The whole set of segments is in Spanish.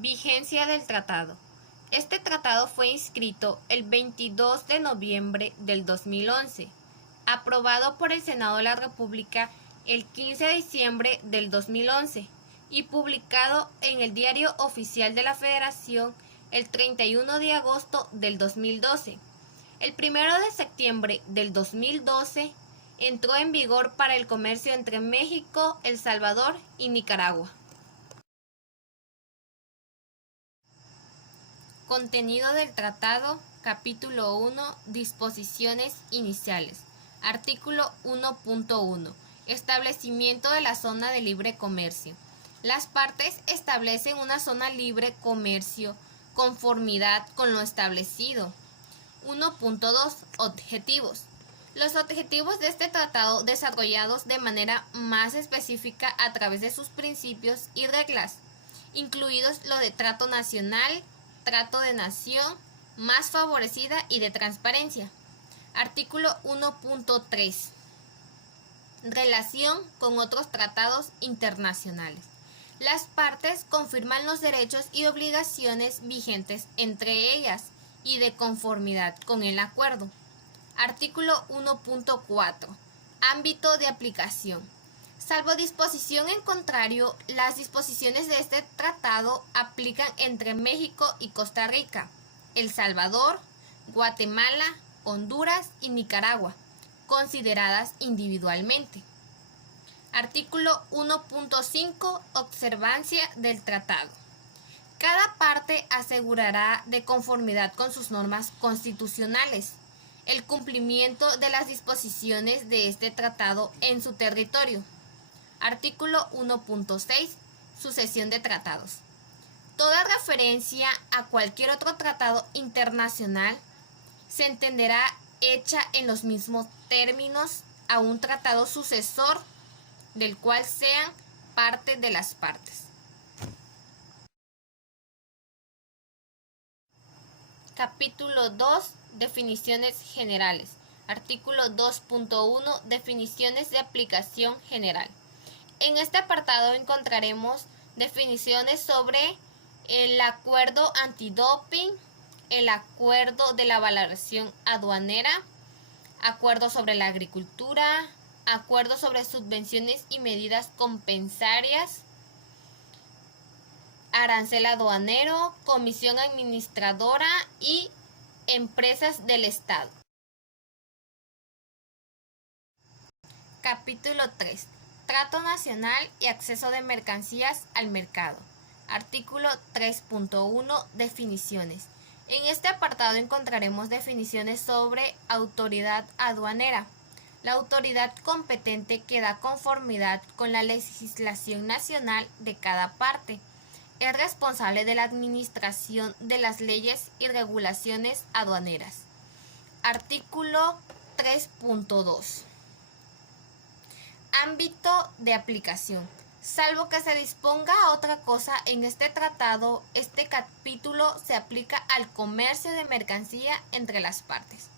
Vigencia del tratado. Este tratado fue inscrito el 22 de noviembre del 2011, aprobado por el Senado de la República el 15 de diciembre del 2011 y publicado en el Diario Oficial de la Federación el 31 de agosto del 2012. El 1 de septiembre del 2012 entró en vigor para el comercio entre México, El Salvador y Nicaragua. Contenido del tratado, capítulo 1, disposiciones iniciales. Artículo 1.1. Establecimiento de la zona de libre comercio. Las partes establecen una zona libre comercio conformidad con lo establecido. 1.2. Objetivos. Los objetivos de este tratado desarrollados de manera más específica a través de sus principios y reglas, incluidos los de trato nacional, trato de nación, más favorecida y de transparencia. Artículo 1.3. Relación con otros tratados internacionales. Las partes confirman los derechos y obligaciones vigentes entre ellas y de conformidad con el acuerdo. Artículo 1.4. Ámbito de aplicación. Salvo disposición en contrario, las disposiciones de este tratado aplican entre México y Costa Rica, El Salvador, Guatemala, Honduras y Nicaragua, consideradas individualmente. Artículo 1.5. Observancia del tratado. Cada parte asegurará de conformidad con sus normas constitucionales el cumplimiento de las disposiciones de este tratado en su territorio. Artículo 1.6. Sucesión de tratados. Toda referencia a cualquier otro tratado internacional se entenderá hecha en los mismos términos a un tratado sucesor del cual sean parte de las partes. Capítulo 2. Definiciones generales. Artículo 2.1. Definiciones de aplicación general. En este apartado encontraremos definiciones sobre el acuerdo antidoping, el acuerdo de la valoración aduanera, acuerdo sobre la agricultura, acuerdo sobre subvenciones y medidas compensarias, arancel aduanero, comisión administradora y empresas del Estado. Capítulo 3. Trato nacional y acceso de mercancías al mercado. Artículo 3.1. Definiciones. En este apartado encontraremos definiciones sobre autoridad aduanera. La autoridad competente que da conformidad con la legislación nacional de cada parte. Es responsable de la administración de las leyes y regulaciones aduaneras. Artículo 3.2. Ámbito de aplicación. Salvo que se disponga a otra cosa en este tratado, este capítulo se aplica al comercio de mercancía entre las partes.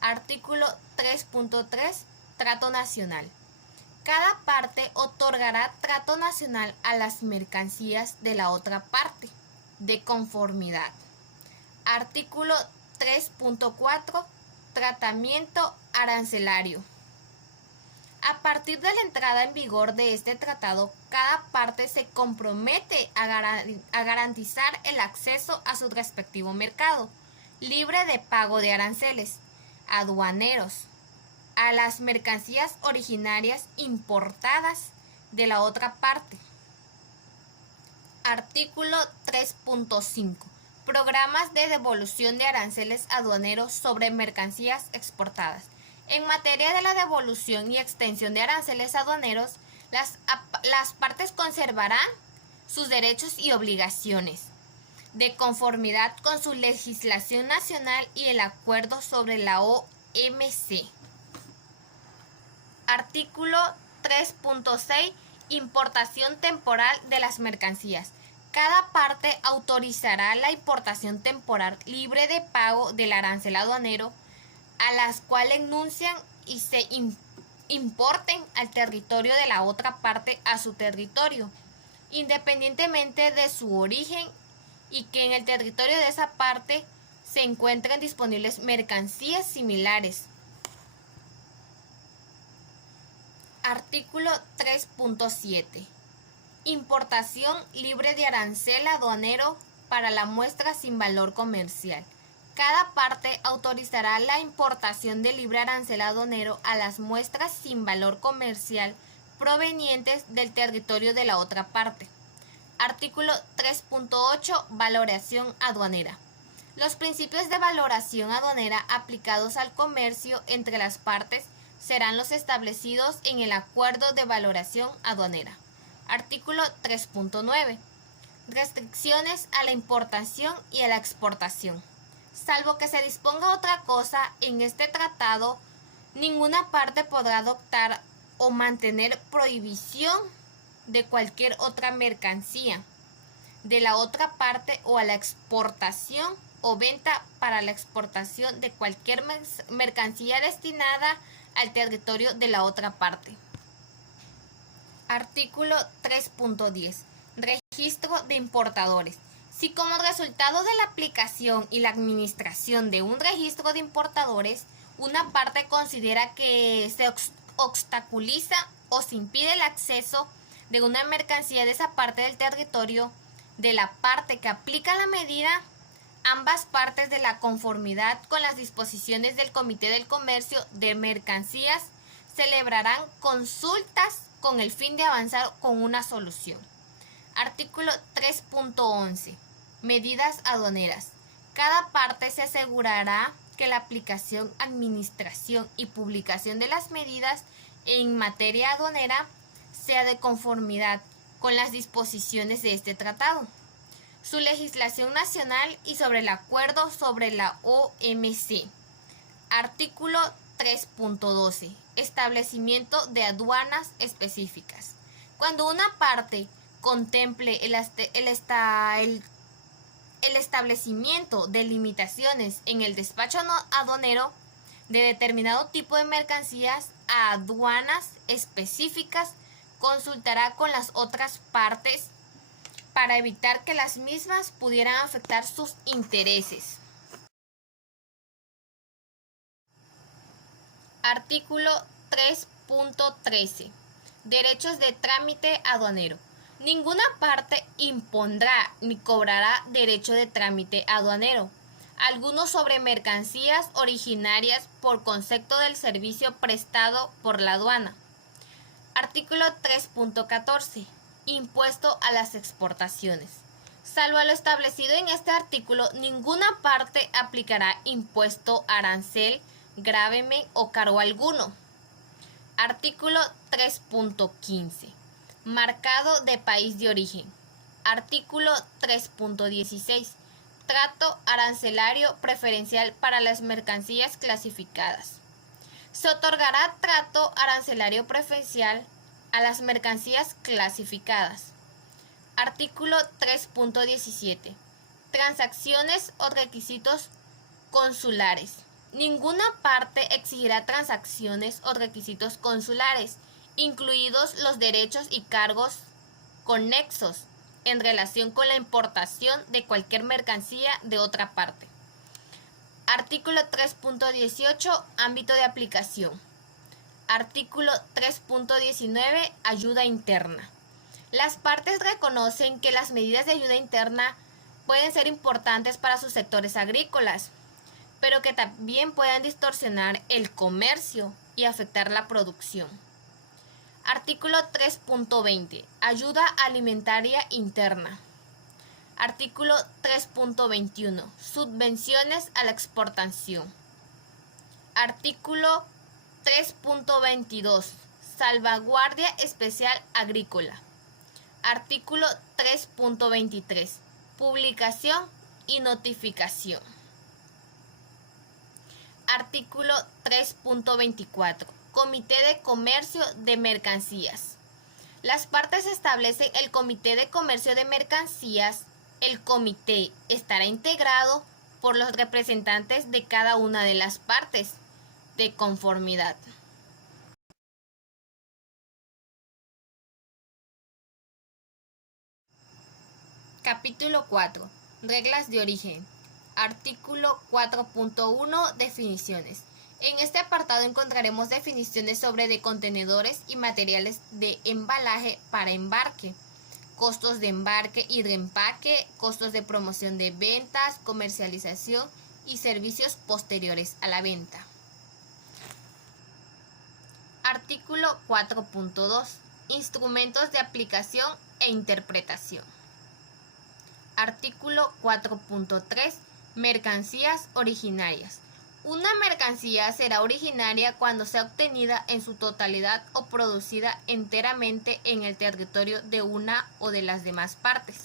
Artículo 3.3. Trato nacional. Cada parte otorgará trato nacional a las mercancías de la otra parte, de conformidad. Artículo 3.4. Tratamiento arancelario. A partir de la entrada en vigor de este tratado, cada parte se compromete a garantizar el acceso a su respectivo mercado, libre de pago de aranceles aduaneros, a las mercancías originarias importadas de la otra parte. Artículo 3.5. Programas de devolución de aranceles aduaneros sobre mercancías exportadas. En materia de la devolución y extensión de aranceles aduaneros, las partes conservarán sus derechos y obligaciones, de conformidad con su legislación nacional y el acuerdo sobre la OMC. Artículo 3.6. Importación temporal de las mercancías. Cada parte autorizará la importación temporal libre de pago del arancel aduanero a las cuales enuncian y se importen al territorio de la otra parte a su territorio, independientemente de su origen y que en el territorio de esa parte se encuentren disponibles mercancías similares. Artículo 3.7. Importación libre de arancel aduanero para la muestra sin valor comercial. Cada parte autorizará la importación de libre arancel aduanero a las muestras sin valor comercial provenientes del territorio de la otra parte. Artículo 3.8. Valoración aduanera. Los principios de valoración aduanera aplicados al comercio entre las partes serán los establecidos en el Acuerdo de Valoración Aduanera. Artículo 3.9. Restricciones a la importación y a la exportación. Salvo que se disponga otra cosa en este tratado, ninguna parte podrá adoptar o mantener prohibición de cualquier otra mercancía de la otra parte o a la exportación o venta para la exportación de cualquier mercancía destinada al territorio de la otra parte. Artículo 3.10. Registro de importadores. Si como resultado de la aplicación y la administración de un registro de importadores, una parte considera que se obstaculiza o se impide el acceso de una mercancía de esa parte del territorio de la parte que aplica la medida, ambas partes de la conformidad con las disposiciones del Comité del Comercio de Mercancías celebrarán consultas con el fin de avanzar con una solución. Artículo 3.11. Medidas aduaneras. Cada parte se asegurará que la aplicación, administración y publicación de las medidas en materia aduanera sea de conformidad con las disposiciones de este tratado, su legislación nacional y sobre el acuerdo sobre la OMC. Artículo 3.12. Establecimiento de aduanas específicas. Cuando una parte contemple el establecimiento de limitaciones en el despacho aduanero de determinado tipo de mercancías a aduanas específicas, consultará con las otras partes para evitar que las mismas pudieran afectar sus intereses. Artículo 3.13. Derechos de trámite aduanero. Ninguna parte impondrá ni cobrará derecho de trámite aduanero alguno sobre mercancías originarias por concepto del servicio prestado por la aduana. Artículo 3.14. Impuesto a las exportaciones. Salvo lo establecido en este artículo, ninguna parte aplicará impuesto, arancel, gravamen o cargo alguno. Artículo 3.15. Marcado de país de origen. Artículo 3.16. Trato arancelario preferencial para las mercancías clasificadas. Se otorgará trato arancelario preferencial a las mercancías clasificadas. Artículo 3.17. Transacciones o requisitos consulares. Ninguna parte exigirá transacciones o requisitos consulares, incluidos los derechos y cargos conexos en relación con la importación de cualquier mercancía de otra parte. Artículo 3.18. Ámbito de aplicación. Artículo 3.19. Ayuda interna. Las partes reconocen que las medidas de ayuda interna pueden ser importantes para sus sectores agrícolas, pero que también pueden distorsionar el comercio y afectar la producción. Artículo 3.20. Ayuda alimentaria interna. Artículo 3.21. Subvenciones a la exportación. Artículo 3.22. Salvaguardia especial agrícola. Artículo 3.23. Publicación y notificación. Artículo 3.24. Comité de Comercio de Mercancías. Las partes establecen el Comité de Comercio de Mercancías. El comité estará integrado por los representantes de cada una de las partes de conformidad. Capítulo 4. Reglas de origen. Artículo 4.1. Definiciones. En este apartado encontraremos definiciones sobre de contenedores y materiales de embalaje para embarque, costos de embarque y de empaque, costos de promoción de ventas, comercialización y servicios posteriores a la venta. Artículo 4.2. Instrumentos de aplicación e interpretación. Artículo 4.3. Mercancías originarias. Una mercancía será originaria cuando sea obtenida en su totalidad o producida enteramente en el territorio de una o de las demás partes.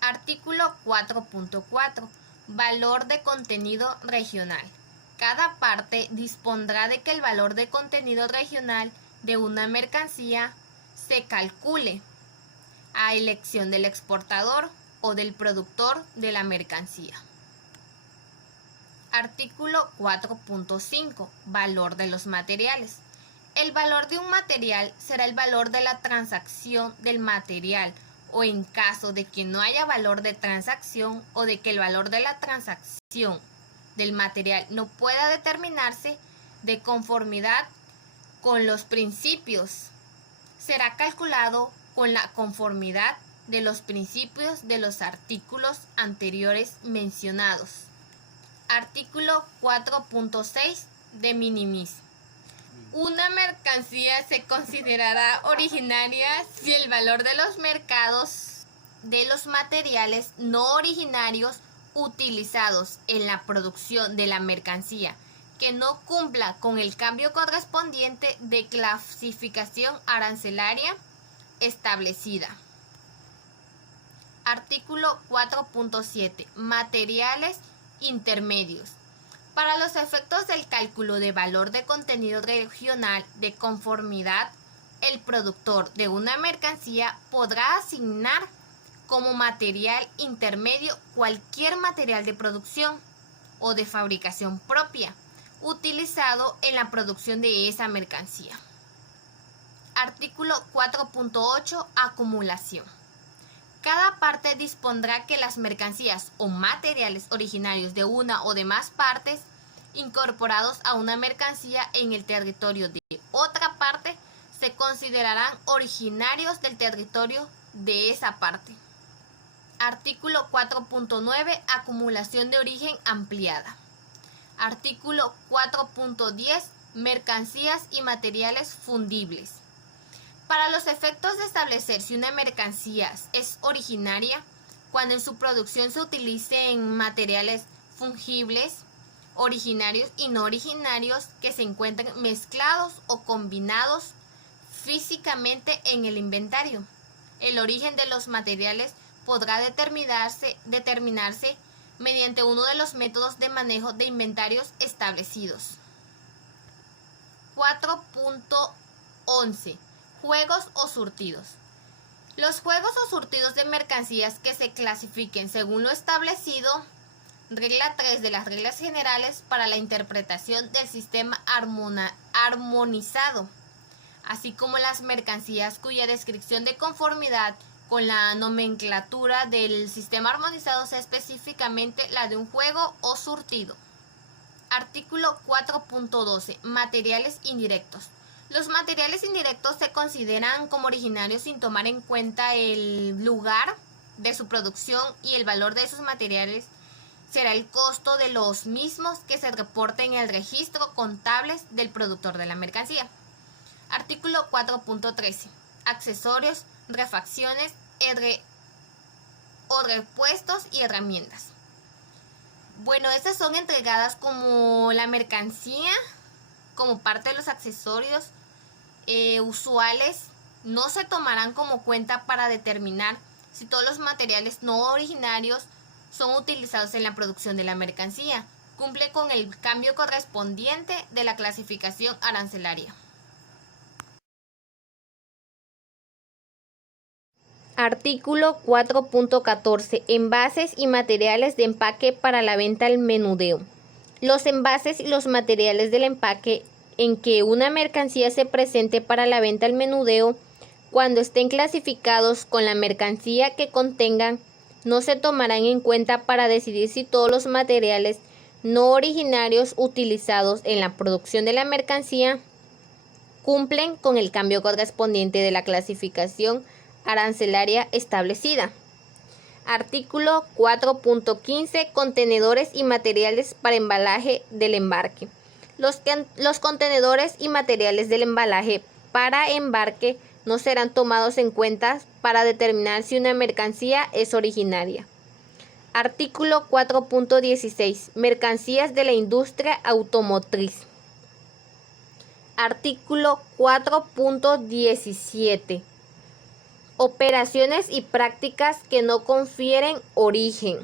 Artículo 4.4. Valor de contenido regional. Cada parte dispondrá de que el valor de contenido regional de una mercancía se calcule a elección del exportador o del productor de la mercancía. Artículo 4.5. Valor de los materiales. El valor de un material será el valor de la transacción del material, o en caso de que no haya valor de transacción o de que el valor de la transacción del material no pueda determinarse de conformidad con los principios, será calculado con la conformidad de los principios de los artículos anteriores mencionados. Artículo 4.6. De minimis. Una mercancía se considerará originaria si el valor de los mercados de los materiales no originarios utilizados en la producción de la mercancía que no cumpla con el cambio correspondiente de clasificación arancelaria establecida. Artículo 4.7. Materiales intermedios. Para los efectos del cálculo de valor de contenido regional de conformidad, el productor de una mercancía podrá asignar como material intermedio cualquier material de producción o de fabricación propia utilizado en la producción de esa mercancía. Artículo 4.8. Acumulación. Cada parte dispondrá que las mercancías o materiales originarios de una o de más partes incorporados a una mercancía en el territorio de otra parte se considerarán originarios del territorio de esa parte. Artículo 4.9. Acumulación de origen ampliada. Artículo 4.10. Mercancías y materiales fundibles. Para los efectos de establecer si una mercancía es originaria, cuando en su producción se utilicen materiales fungibles, originarios y no originarios que se encuentren mezclados o combinados físicamente en el inventario. El origen de los materiales podrá determinarse mediante uno de los métodos de manejo de inventarios establecidos. 4.11. Juegos o surtidos. Los juegos o surtidos de mercancías que se clasifiquen según lo establecido, regla 3 de las reglas generales para la interpretación del sistema armonizado, así como las mercancías cuya descripción de conformidad con la nomenclatura del sistema armonizado sea específicamente la de un juego o surtido. Artículo 4.12. Materiales indirectos. Los materiales indirectos se consideran como originarios sin tomar en cuenta el lugar de su producción y el valor de esos materiales será el costo de los mismos que se reporten en el registro contable del productor de la mercancía. Artículo 4.13. Accesorios, refacciones o repuestos y herramientas. Bueno, estas son entregadas como la mercancía, como parte de los accesorios usuales. No se tomarán como cuenta para determinar si todos los materiales no originarios son utilizados en la producción de la mercancía. Cumple con el cambio correspondiente de la clasificación arancelaria. Artículo 4.14. Envases y materiales de empaque para la venta al menudeo. Los envases y los materiales del empaque en que una mercancía se presente para la venta al menudeo, cuando estén clasificados con la mercancía que contengan, no se tomarán en cuenta para decidir si todos los materiales no originarios utilizados en la producción de la mercancía cumplen con el cambio correspondiente de la clasificación arancelaria establecida. Artículo 4.15. Contenedores y materiales para embalaje del embarque. Los contenedores y materiales del embalaje para embarque no serán tomados en cuenta para determinar si una mercancía es originaria. Artículo 4.16. Mercancías de la industria automotriz. Artículo 4.17. Operaciones y prácticas que no confieren origen.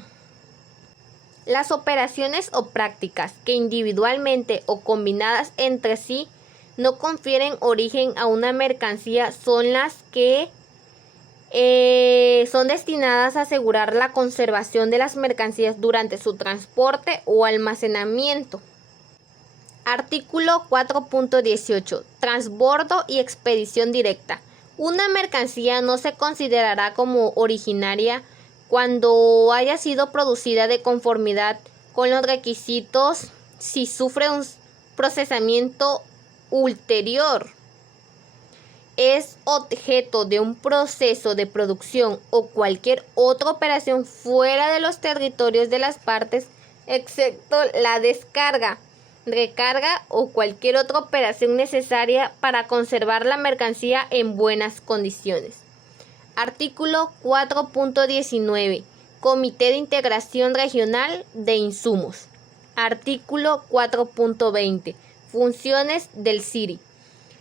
Las operaciones o prácticas que individualmente o combinadas entre sí no confieren origen a una mercancía son las que son destinadas a asegurar la conservación de las mercancías durante su transporte o almacenamiento. Artículo 4.18. Transbordo y expedición directa. Una mercancía no se considerará como originaria cuando haya sido producida de conformidad con los requisitos si sufre un procesamiento ulterior, es objeto de un proceso de producción o cualquier otra operación fuera de los territorios de las partes, excepto la descarga, recarga o cualquier otra operación necesaria para conservar la mercancía en buenas condiciones. Artículo 4.19. Comité de Integración Regional de Insumos. Artículo 4.20. Funciones del CIRI.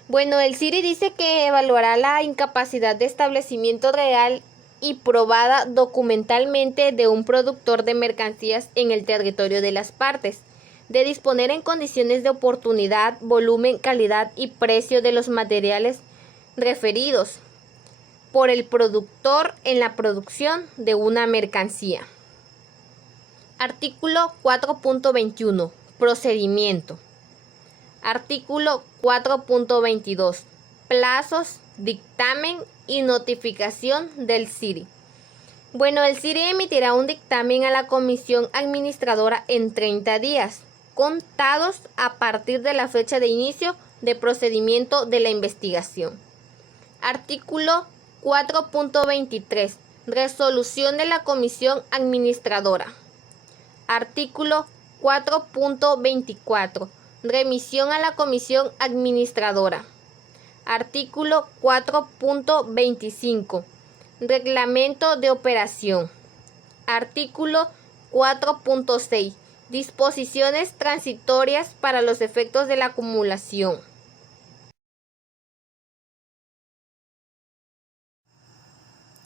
Bueno, el CIRI dice que evaluará la incapacidad de establecimiento real y probada documentalmente de un productor de mercancías en el territorio de las partes, de disponer en condiciones de oportunidad, volumen, calidad y precio de los materiales referidos por el productor en la producción de una mercancía. Artículo 4.21. Procedimiento. Artículo 4.22. Plazos, dictamen y notificación del CIRI. Bueno, el CIRI emitirá un dictamen a la Comisión Administradora en 30 días, contados a partir de la fecha de inicio de procedimiento de la investigación. Artículo 4.23. Resolución de la Comisión Administradora. Artículo 4.24. Remisión a la Comisión Administradora. Artículo 4.25. Reglamento de operación. Artículo 4.6. Disposiciones transitorias para los efectos de la acumulación.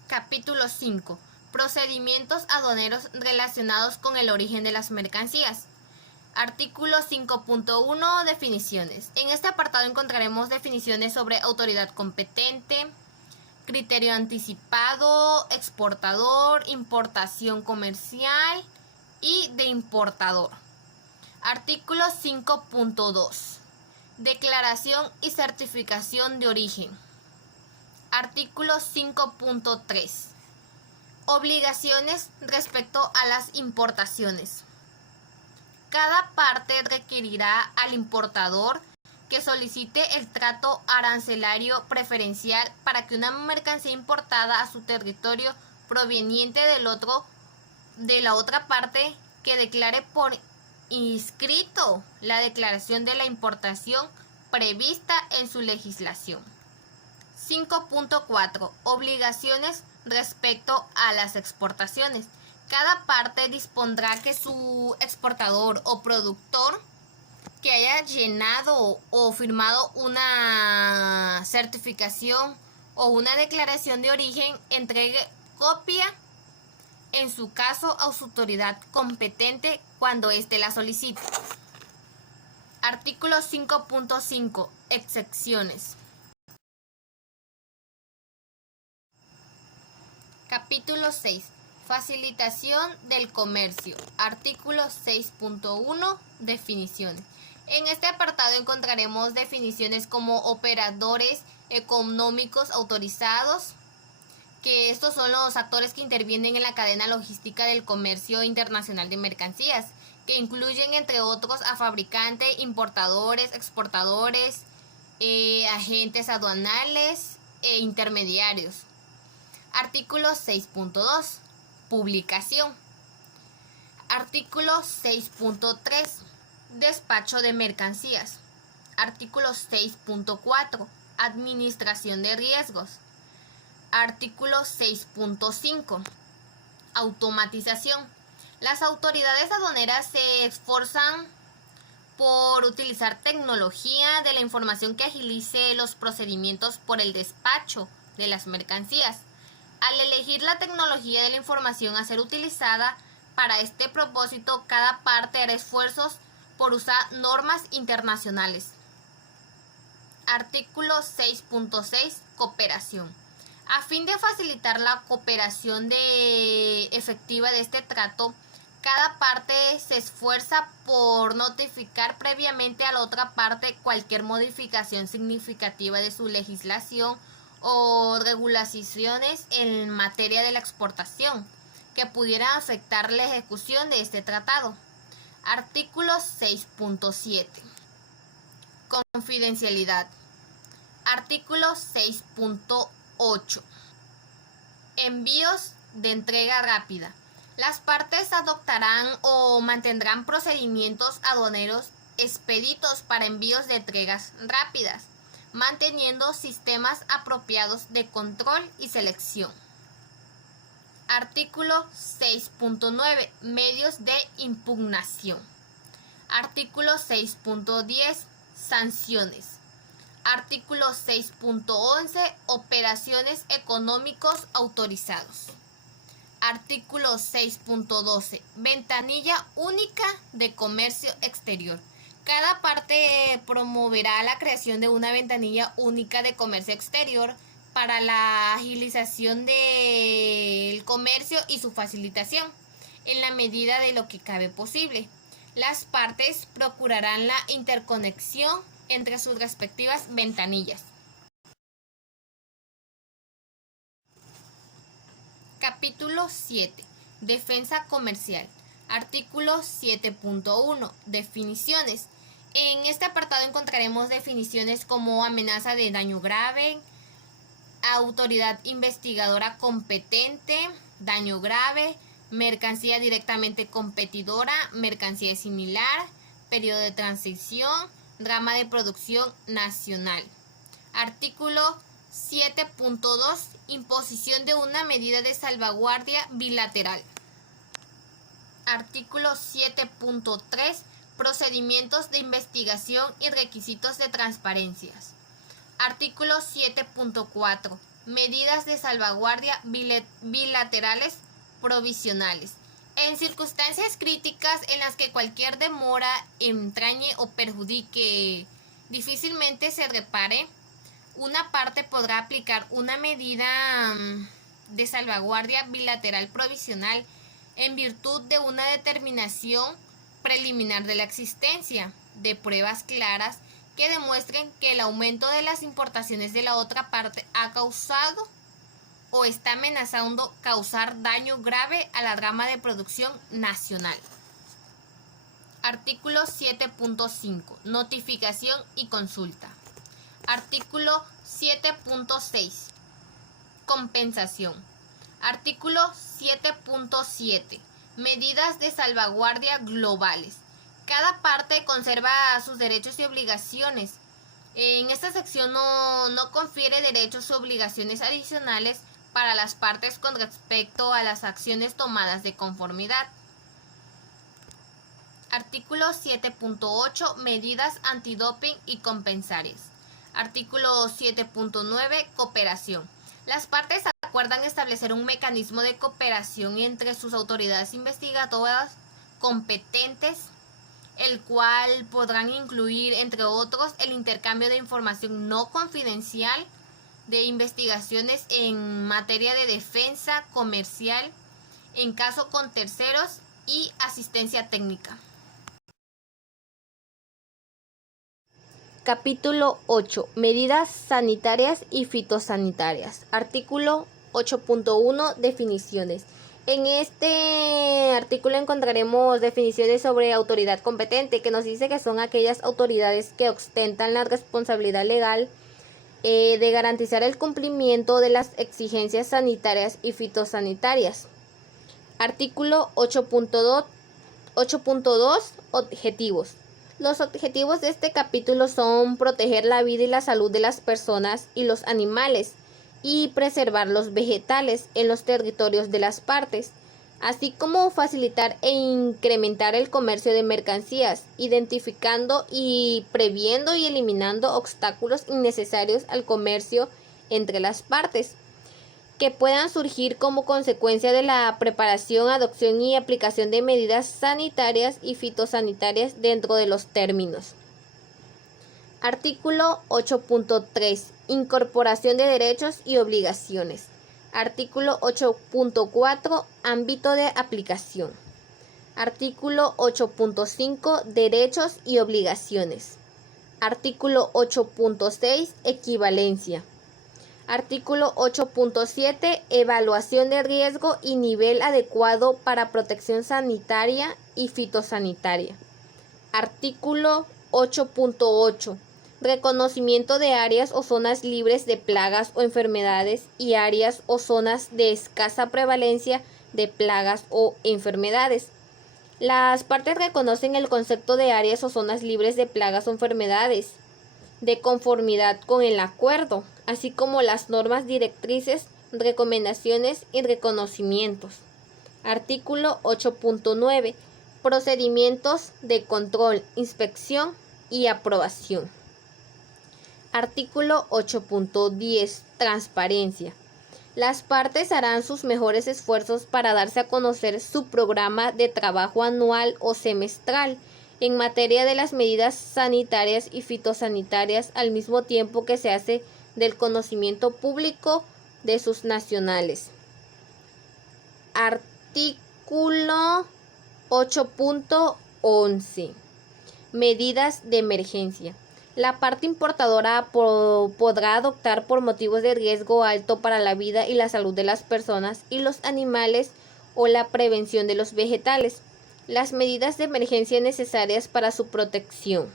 Capítulo 5. Procedimientos aduaneros relacionados con el origen de las mercancías. Artículo 5.1. Definiciones. En este apartado encontraremos definiciones sobre autoridad competente, criterio anticipado, exportador, importación comercial y de importador. Artículo 5.2. Declaración y certificación de origen. Artículo 5.3. Obligaciones respecto a las importaciones. Cada parte requerirá al importador que solicite el trato arancelario preferencial para que una mercancía importada a su territorio proveniente de la otra parte que declare por inscrito la declaración de la importación prevista en su legislación. 5.4. Obligaciones respecto a las exportaciones. Cada parte dispondrá que su exportador o productor que haya llenado o firmado una certificación o una declaración de origen entregue copia, en su caso, a su autoridad competente cuando éste la solicite. Artículo 5.5. Excepciones. Capítulo 6. Facilitación del comercio. Artículo 6.1. Definiciones. En este apartado encontraremos definiciones como operadores económicos autorizados, que estos son los actores que intervienen en la cadena logística del comercio internacional de mercancías, que incluyen entre otros a fabricantes, importadores, exportadores, agentes aduanales e intermediarios. Artículo 6.2. Publicación. Artículo 6.3. Despacho de mercancías. Artículo 6.4. Administración de riesgos. Artículo 6.5. Automatización. Las autoridades aduaneras se esfuerzan por utilizar tecnología de la información que agilice los procedimientos por el despacho de las mercancías. Al elegir la tecnología de la información a ser utilizada para este propósito, cada parte hará esfuerzos por usar normas internacionales. Artículo 6.6. Cooperación. A fin de facilitar la cooperación efectiva de este trato, cada parte se esfuerza por notificar previamente a la otra parte cualquier modificación significativa de su legislación o regulaciones en materia de la exportación que pudieran afectar la ejecución de este tratado. Artículo 6.7. Confidencialidad. Artículo 6.8. Envíos de entrega rápida. Las partes adoptarán o mantendrán procedimientos aduaneros expeditos para envíos de entregas rápidas, manteniendo sistemas apropiados de control y selección. Artículo 6.9. Medios de impugnación. Artículo 6.10. Sanciones. Artículo 6.11. Operaciones económicos autorizados. Artículo 6.12. Ventanilla única de comercio exterior. Cada parte promoverá la creación de una ventanilla única de comercio exterior para la agilización del comercio y su facilitación, en la medida de lo que cabe posible. Las partes procurarán la interconexión entre sus respectivas ventanillas. Capítulo 7. Defensa comercial. Artículo 7.1. Definiciones. En este apartado encontraremos definiciones como amenaza de daño grave, autoridad investigadora competente, daño grave, mercancía directamente competidora, mercancía similar, periodo de transición, rama de producción nacional. Artículo 7.2. Imposición de una medida de salvaguardia bilateral. Artículo 7.3. Procedimientos de investigación y requisitos de transparencia. Artículo 7.4. Medidas de salvaguardia bilaterales provisionales. En circunstancias críticas en las que cualquier demora entrañe o perjudique difícilmente se repare, una parte podrá aplicar una medida de salvaguardia bilateral provisional en virtud de una determinación preliminar de la existencia de pruebas claras que demuestren que el aumento de las importaciones de la otra parte ha causado o está amenazando causar daño grave a la rama de producción nacional. Artículo 7.5. Notificación y consulta. Artículo 7.6. Compensación. Artículo 7.7. Medidas de salvaguardia globales. Cada parte conserva sus derechos y obligaciones. En esta sección no confiere derechos u obligaciones adicionales para las partes con respecto a las acciones tomadas de conformidad. Artículo 7.8. Medidas antidoping y compensarias. Artículo 7.9. Cooperación. Las partes acuerdan establecer un mecanismo de cooperación entre sus autoridades investigadoras competentes, el cual podrán incluir, entre otros, el intercambio de información no confidencial, de investigaciones en materia de defensa comercial, en caso con terceros, y asistencia técnica. Capítulo 8. Medidas sanitarias y fitosanitarias. Artículo 8.1 Definiciones. En este artículo encontraremos definiciones sobre autoridad competente, que nos dice que son aquellas autoridades que ostentan la responsabilidad legal de garantizar el cumplimiento de las exigencias sanitarias y fitosanitarias. Artículo 8.2 Objetivos. Los objetivos de este capítulo son proteger la vida y la salud de las personas y los animales y preservar los vegetales en los territorios de las partes, así como facilitar e incrementar el comercio de mercancías, identificando y previendo y eliminando obstáculos innecesarios al comercio entre las partes que puedan surgir como consecuencia de la preparación, adopción y aplicación de medidas sanitarias y fitosanitarias dentro de los términos. Artículo 8.3 Incorporación de derechos y obligaciones. Artículo 8.4 Ámbito de aplicación. Artículo 8.5 Derechos y obligaciones. Artículo 8.6 Equivalencia. Artículo 8.7 Evaluación de riesgo y nivel adecuado para protección sanitaria y fitosanitaria. Artículo 8.8 Reconocimiento de áreas o zonas libres de plagas o enfermedades y áreas o zonas de escasa prevalencia de plagas o enfermedades. Las partes reconocen el concepto de áreas o zonas libres de plagas o enfermedades de conformidad con el acuerdo, así como las normas directrices, recomendaciones y reconocimientos. Artículo 8.9 Procedimientos de control, inspección y aprobación. Artículo 8.10 Transparencia. Las partes harán sus mejores esfuerzos para darse a conocer su programa de trabajo anual o semestral en materia de las medidas sanitarias y fitosanitarias, al mismo tiempo que se hace del conocimiento público de sus nacionales. Artículo 8.11 Medidas de emergencia. La parte importadora podrá adoptar por motivos de riesgo alto para la vida y la salud de las personas y los animales o la prevención de los vegetales las medidas de emergencia necesarias para su protección.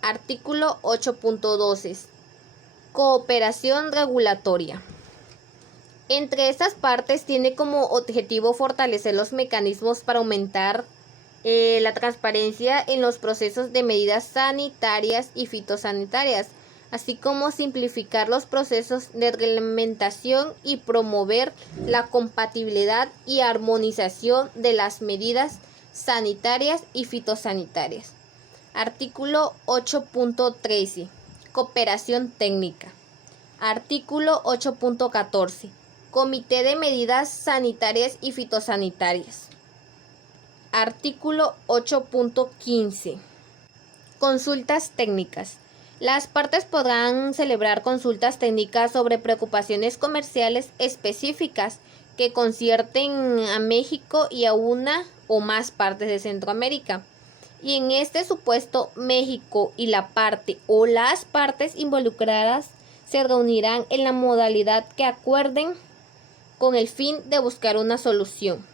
Artículo 8.12 Cooperación regulatoria. Entre estas partes tiene como objetivo fortalecer los mecanismos para aumentar la transparencia en los procesos de medidas sanitarias y fitosanitarias, así como simplificar los procesos de reglamentación y promover la compatibilidad y armonización de las medidas sanitarias y fitosanitarias. Artículo 8.13 Cooperación técnica. Artículo 8.14 Comité de medidas sanitarias y fitosanitarias. Artículo 8.15 Consultas técnicas. Las partes podrán celebrar consultas técnicas sobre preocupaciones comerciales específicas que concierten a México y a una o más partes de Centroamérica. Y en este supuesto, México y la parte o las partes involucradas se reunirán en la modalidad que acuerden con el fin de buscar una solución.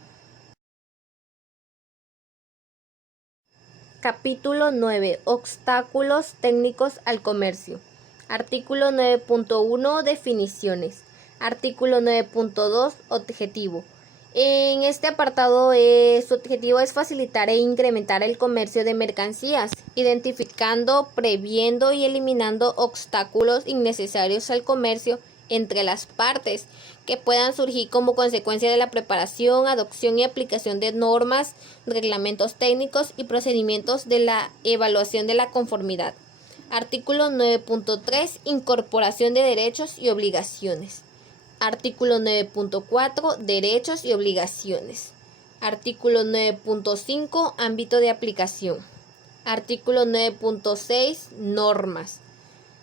Capítulo 9. Obstáculos técnicos al comercio. Artículo 9.1. Definiciones. Artículo 9.2. Objetivo. En este apartado, su objetivo es facilitar e incrementar el comercio de mercancías, identificando, previendo y eliminando obstáculos innecesarios al comercio entre las partes que puedan surgir como consecuencia de la preparación, adopción y aplicación de normas, reglamentos técnicos y procedimientos de la evaluación de la conformidad. Artículo 9.3. Incorporación de derechos y obligaciones. Artículo 9.4. Derechos y obligaciones. Artículo 9.5. Ámbito de aplicación. Artículo 9.6. Normas.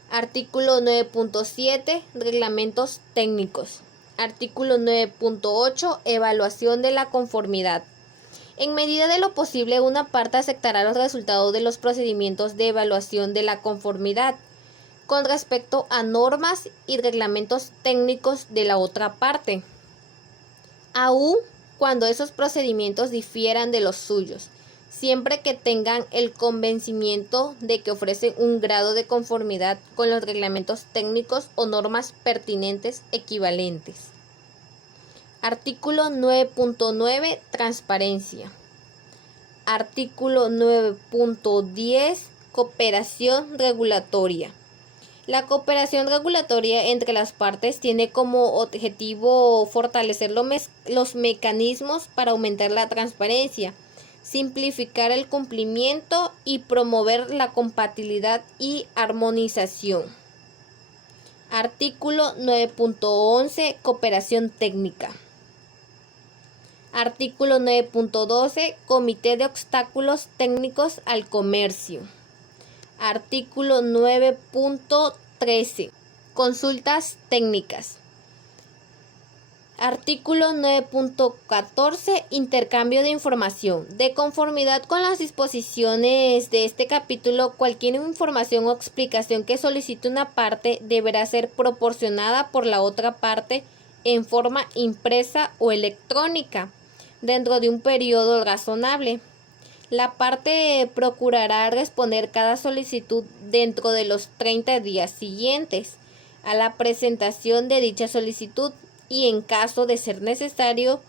Artículo 9.7. Reglamentos técnicos. Artículo 9.8. Evaluación de la conformidad. En medida de lo posible, una parte aceptará los resultados de los procedimientos de evaluación de la conformidad con respecto a normas y reglamentos técnicos de la otra parte, aun cuando esos procedimientos difieran de los suyos, siempre que tengan el convencimiento de que ofrecen un grado de conformidad con los reglamentos técnicos o normas pertinentes equivalentes. Artículo 9.9. Transparencia. Artículo 9.10. Cooperación regulatoria. La cooperación regulatoria entre las partes tiene como objetivo fortalecer los mecanismos para aumentar la transparencia, simplificar el cumplimiento y promover la compatibilidad y armonización. Artículo 9.11. Cooperación técnica. Artículo 9.12. Comité de obstáculos técnicos al comercio. Artículo 9.13. Consultas técnicas. Artículo 9.14. Intercambio de información. De conformidad con las disposiciones de este capítulo, cualquier información o explicación que solicite una parte deberá ser proporcionada por la otra parte en forma impresa o electrónica, dentro de un periodo razonable. La parte procurará responder cada solicitud dentro de los 30 días siguientes a la presentación de dicha solicitud y, en caso de ser necesario,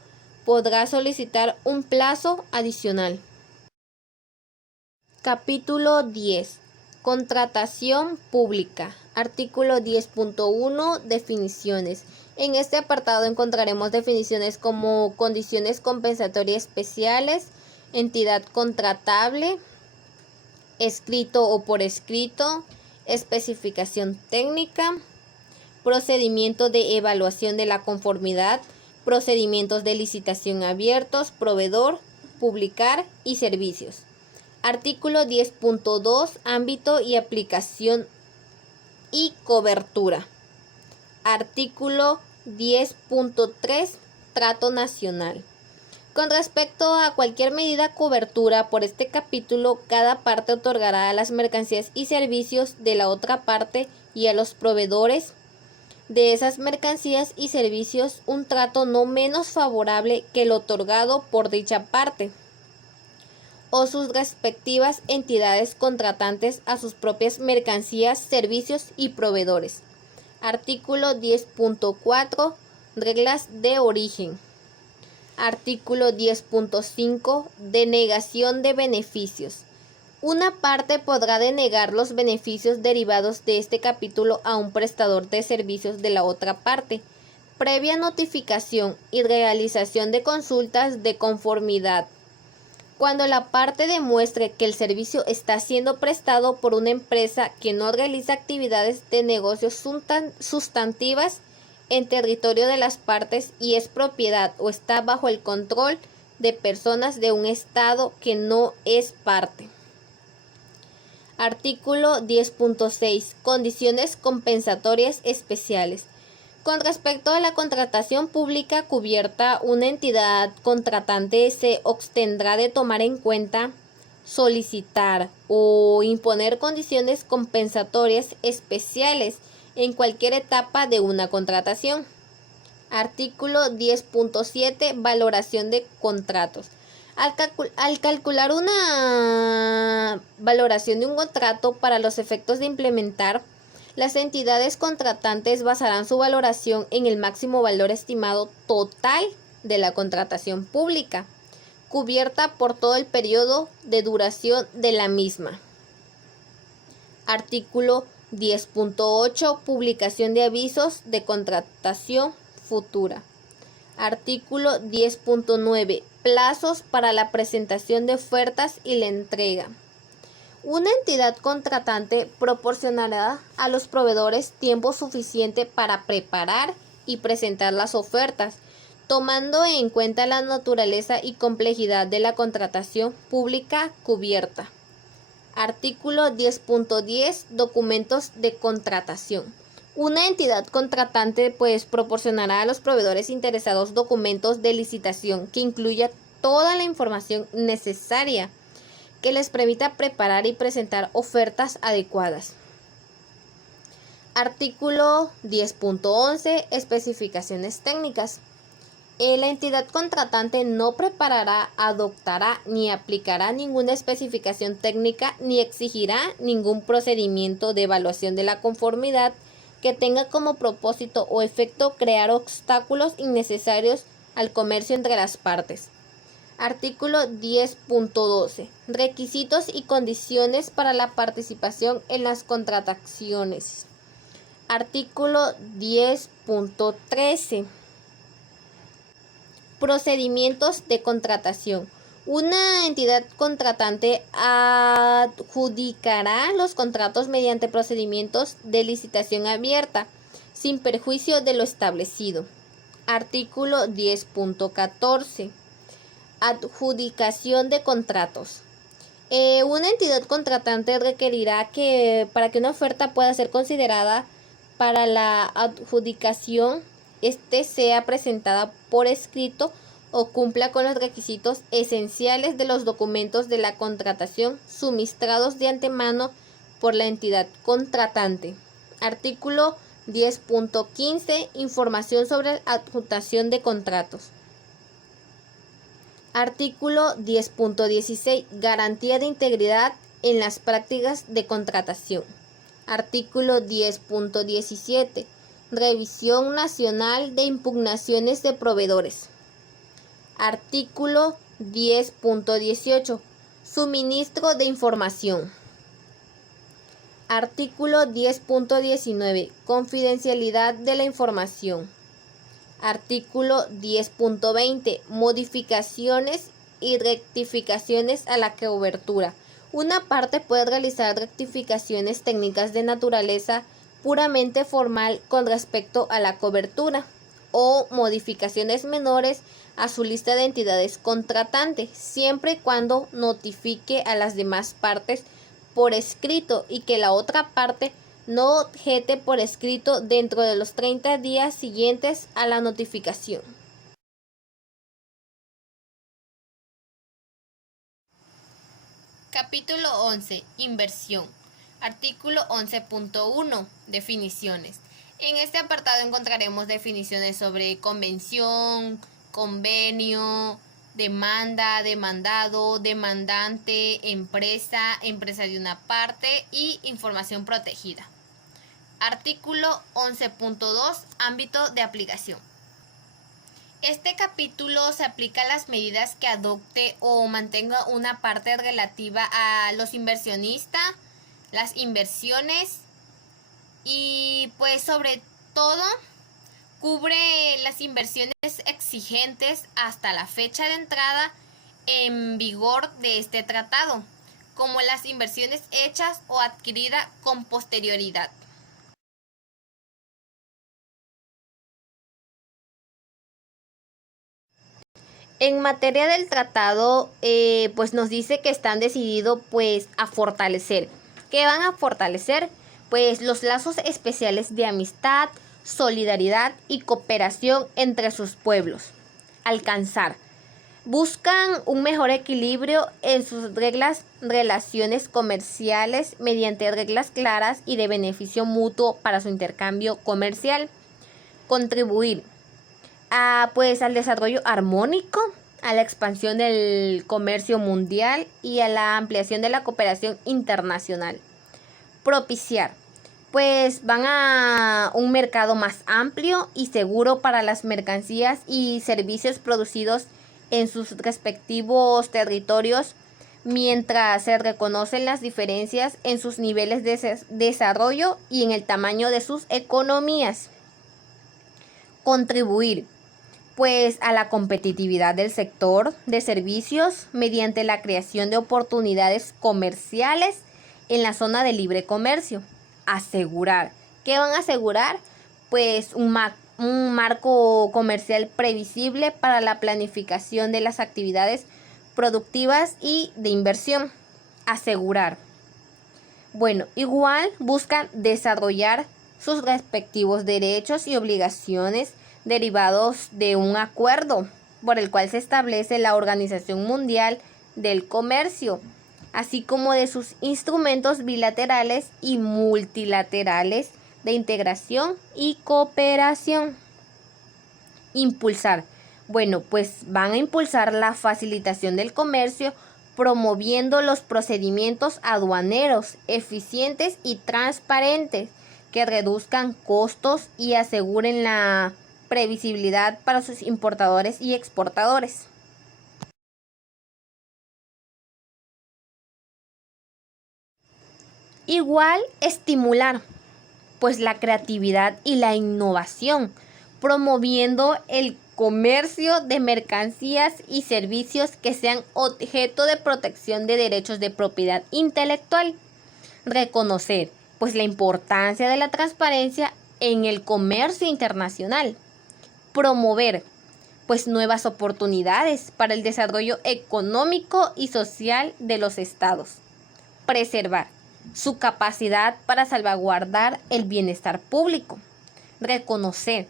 podrá solicitar un plazo adicional. Capítulo 10. Contratación pública. Artículo 10.1. Definiciones. En este apartado encontraremos definiciones como condiciones compensatorias especiales, entidad contratable, escrito o por escrito, especificación técnica, procedimiento de evaluación de la conformidad, procedimientos de licitación abiertos, proveedor, publicar y servicios. Artículo 10.2. Ámbito y aplicación y cobertura. Artículo 10.3. Trato nacional. Con respecto a cualquier medida cobertura por este capítulo, cada parte otorgará a las mercancías y servicios de la otra parte y a los proveedores de esas mercancías y servicios un trato no menos favorable que el otorgado por dicha parte o sus respectivas entidades contratantes a sus propias mercancías, servicios y proveedores. Artículo 10.4. Reglas de origen. Artículo 10.5. Denegación de beneficios. Una parte podrá denegar los beneficios derivados de este capítulo a un prestador de servicios de la otra parte, previa notificación y realización de consultas de conformidad. Cuando la parte demuestre que el servicio está siendo prestado por una empresa que no realiza actividades de negocios sustantivas en territorio de las partes y es propiedad o está bajo el control de personas de un estado que no es parte. Artículo 10.6. Condiciones compensatorias especiales. Con respecto a la contratación pública cubierta, una entidad contratante se abstendrá de tomar en cuenta, solicitar o imponer condiciones compensatorias especiales en cualquier etapa de una contratación. Artículo 10.7. Valoración de contratos. Al calcular una valoración de un contrato para los efectos de implementar, las entidades contratantes basarán su valoración en el máximo valor estimado total de la contratación pública, cubierta por todo el periodo de duración de la misma. Artículo 10.8. Publicación de avisos de contratación futura. Artículo 10.9. Plazos para la presentación de ofertas y la entrega. Una entidad contratante proporcionará a los proveedores tiempo suficiente para preparar y presentar las ofertas, tomando en cuenta la naturaleza y complejidad de la contratación pública cubierta. Artículo 10.10. Documentos de contratación. Una entidad contratante proporcionará a los proveedores interesados documentos de licitación que incluya toda la información necesaria que les permita preparar y presentar ofertas adecuadas. Artículo 10.11. Especificaciones técnicas. La entidad contratante no preparará, adoptará ni aplicará ninguna especificación técnica ni exigirá ningún procedimiento de evaluación de la conformidad que tenga como propósito o efecto crear obstáculos innecesarios al comercio entre las partes. Artículo 10.12. Requisitos y condiciones para la participación en las contrataciones. Artículo 10.13. Procedimientos de contratación. Una entidad contratante adjudicará los contratos mediante procedimientos de licitación abierta, sin perjuicio de lo establecido. Artículo 10.14. Adjudicación de contratos. Una entidad contratante requerirá que para que una oferta pueda ser considerada para la adjudicación, sea presentada por escrito o cumpla con los requisitos esenciales de los documentos de la contratación suministrados de antemano por la entidad contratante. Artículo 10.15. Información sobre adjudicación de contratos. Artículo 10.16. Garantía de integridad en las prácticas de contratación. Artículo 10.17. Revisión Nacional de Impugnaciones de Proveedores. Artículo 10.18. Suministro de información. Artículo 10.19. Confidencialidad de la información. Artículo 10.20. Modificaciones y rectificaciones a la cobertura. Una parte puede realizar rectificaciones técnicas de naturaleza puramente formal con respecto a la cobertura o modificaciones menores a su lista de entidades contratantes, siempre y cuando notifique a las demás partes por escrito y que la otra parte no objete por escrito dentro de los 30 días siguientes a la notificación. Capítulo 11. Inversión. Artículo 11.1. Definiciones. En este apartado encontraremos definiciones sobre convención, convenio, demanda, demandado, demandante, empresa, empresa de una parte y información protegida. Artículo 11.2. Ámbito de aplicación. Este capítulo se aplica a las medidas que adopte o mantenga una parte relativa a los inversionistas, las inversiones y pues sobre todo cubre las inversiones exigentes hasta la fecha de entrada en vigor de este tratado, como las inversiones hechas o adquiridas con posterioridad. En materia del tratado, pues nos dice que están decididos pues a fortalecer. ¿Qué van a fortalecer? Pues los lazos especiales de amistad, solidaridad y cooperación entre sus pueblos. Alcanzar. Buscan un mejor equilibrio en sus relaciones comerciales mediante reglas claras y de beneficio mutuo para su intercambio comercial. Contribuir al desarrollo armónico, a la expansión del comercio mundial y a la ampliación de la cooperación internacional. Propiciar, pues van a un mercado más amplio y seguro para las mercancías y servicios producidos en sus respectivos territorios, mientras se reconocen las diferencias en sus niveles de desarrollo y en el tamaño de sus economías. Contribuir pues a la competitividad del sector de servicios mediante la creación de oportunidades comerciales en la zona de libre comercio. Asegurar. ¿Qué van a asegurar? Pues un marco comercial previsible para la planificación de las actividades productivas y de inversión. Asegurar. Bueno, igual buscan desarrollar sus respectivos derechos y obligaciones derivados de un acuerdo por el cual se establece la Organización Mundial del Comercio, así como de sus instrumentos bilaterales y multilaterales de integración y cooperación. Impulsar. Bueno, pues van a impulsar la facilitación del comercio, promoviendo los procedimientos aduaneros eficientes y transparentes que reduzcan costos y aseguren la previsibilidad para sus importadores y exportadores. Igual, estimular pues la creatividad y la innovación, promoviendo el comercio de mercancías y servicios que sean objeto de protección de derechos de propiedad intelectual. Reconocer pues la importancia de la transparencia en el comercio internacional. Promover pues nuevas oportunidades para el desarrollo económico y social de los estados. Preservar su capacidad para salvaguardar el bienestar público. Reconocer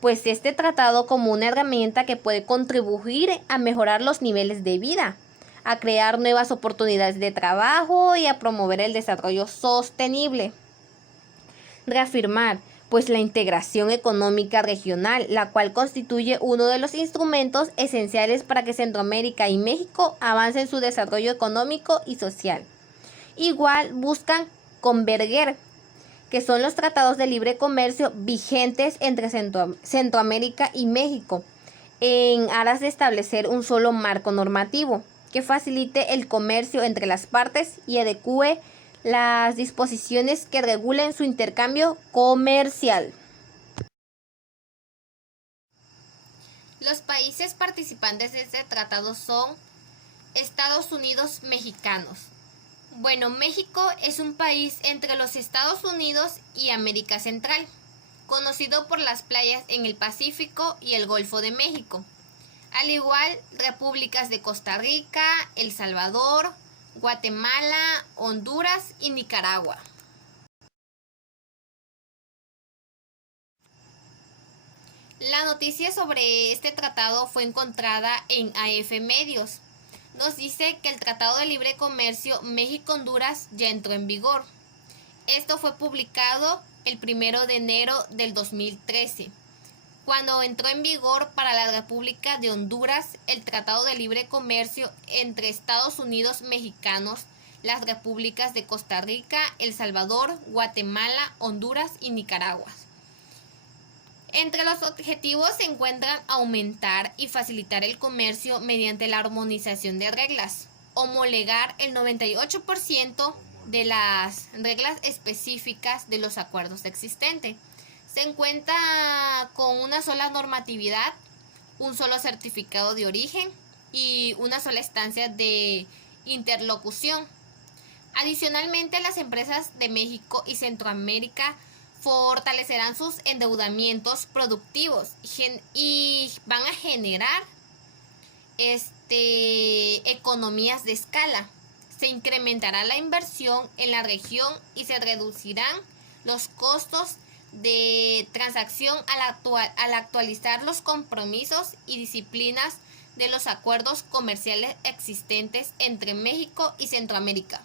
pues este tratado como una herramienta que puede contribuir a mejorar los niveles de vida, a crear nuevas oportunidades de trabajo y a promover el desarrollo sostenible. Reafirmar pues la integración económica regional, la cual constituye uno de los instrumentos esenciales para que Centroamérica y México avancen su desarrollo económico y social. Igual buscan converger, que son los tratados de libre comercio vigentes entre Centroamérica y México, en aras de establecer un solo marco normativo que facilite el comercio entre las partes y adecue las disposiciones que regulen su intercambio comercial. Los países participantes de este tratado son Estados Unidos mexicanos. Bueno, México es un país entre los Estados Unidos y América Central, conocido por las playas en el Pacífico y el Golfo de México. Al igual, repúblicas de Costa Rica, El Salvador, Guatemala, Honduras y Nicaragua. La noticia sobre este tratado fue encontrada en AF Medios. Nos dice que el Tratado de Libre Comercio México-Honduras ya entró en vigor. Esto fue publicado el 1 de enero del 2013. Cuando entró en vigor para la República de Honduras el Tratado de Libre Comercio entre Estados Unidos mexicanos, las repúblicas de Costa Rica, El Salvador, Guatemala, Honduras y Nicaragua. Entre los objetivos se encuentran aumentar y facilitar el comercio mediante la armonización de reglas, homologar el 98% de las reglas específicas de los acuerdos existentes. Se encuentra con una sola normatividad, un solo certificado de origen y una sola instancia de interlocución. Adicionalmente, las empresas de México y Centroamérica fortalecerán sus endeudamientos productivos y van a generar economías de escala. Se incrementará la inversión en la región y se reducirán los costos de transacción al actualizar los compromisos y disciplinas de los acuerdos comerciales existentes entre México y Centroamérica.